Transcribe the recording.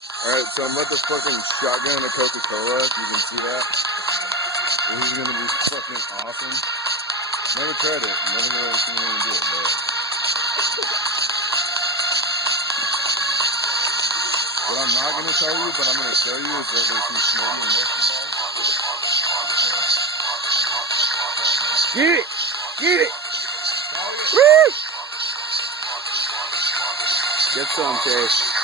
Alright, so I'm about to fucking shotgun a Coca-Cola, if you can see that. This is gonna be fucking awesome. Never tried it, never really seen anyone do it, but... What I'm not gonna tell you, but I'm gonna show you, is that there's some Canadian merchandise. Get it! Get it! Woo! Get some, Chase.